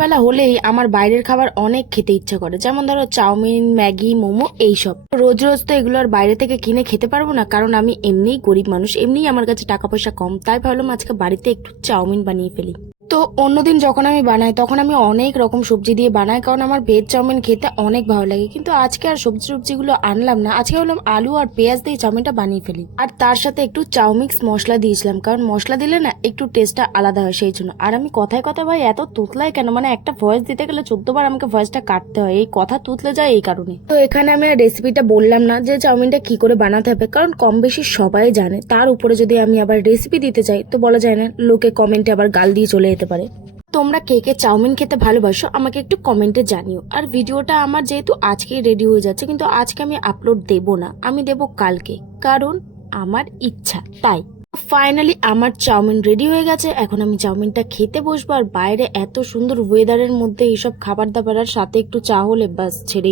বেলা হলেই আমার বাইরের খাবার অনেক খেতে ইচ্ছা করে, যেমন ধরো চাউমিন, ম্যাগি, মোমো এইসব। রোজ রোজ তো এগুলো আর বাইরে থেকে কিনে খেতে পারবো না, কারণ আমি এমনিই গরিব মানুষ, এমনিই আমার কাছে টাকা পয়সা কম। তাই ভাবলাম আজকে বাড়িতে একটু চাউমিন বানিয়ে ফেলি। তো অন্যদিন যখন আমি বানাই তখন আমি অনেক রকম সবজি দিয়ে বানাই, কারণ আমার ভেজ চাউমিন খেতে অনেক ভালো লাগে। কিন্তু আজকে আর সবজি সবজিগুলো আনলাম না, আজকে হলাম আলু আর পেঁয়াজ দিয়ে চাউমিনটা বানিয়ে ফেলি। আর তার সাথে একটু চাউমিক্স মশলা দিয়েছিলাম, কারণ মশলা দিলে না একটু টেস্টটা আলাদা হয়, সেই জন্য। আর আমি কথায় কথায় ভাই এত তুতলাই কেন, মানে একটা ভয়েস দিতে গেলে 14 বার আমাকে ভয়েসটা কাটতে হয়, এই কথা তুতলে যায় এই কারণে। তো এখানে আমি আর রেসিপিটা বললাম না যে চাউমিনটা কি করে বানাতে হবে, কারণ কম বেশি সবাই জানে। তার উপরে যদি আমি আবার রেসিপি দিতে চাই তো বলা যায় না, লোকে কমেন্টে আবার গাল দিয়ে চলে যেতে পারে। তোমরা কে কে চাউমিন খেতে ভালোবাসো আমাকে একটু কমেন্টে জানিও। আর ভিডিওটা আমার যেহেতু আজকেই রেডি হয়ে যাচ্ছে, কিন্তু আজকে আমি আপলোড দেব না, আমি দেব কালকে, কারণ আমার ইচ্ছা তাই। ফাইনালি আমার চাউমিন রেডি হয়ে গেছে, এখন আমি চাউমিনটা খেতে বসবো। আর বাইরে এত সুন্দর ওয়েদারের মধ্যে এইসব খাবার দাবার আর সাথে একটু চা হলে বাস ছেড়ে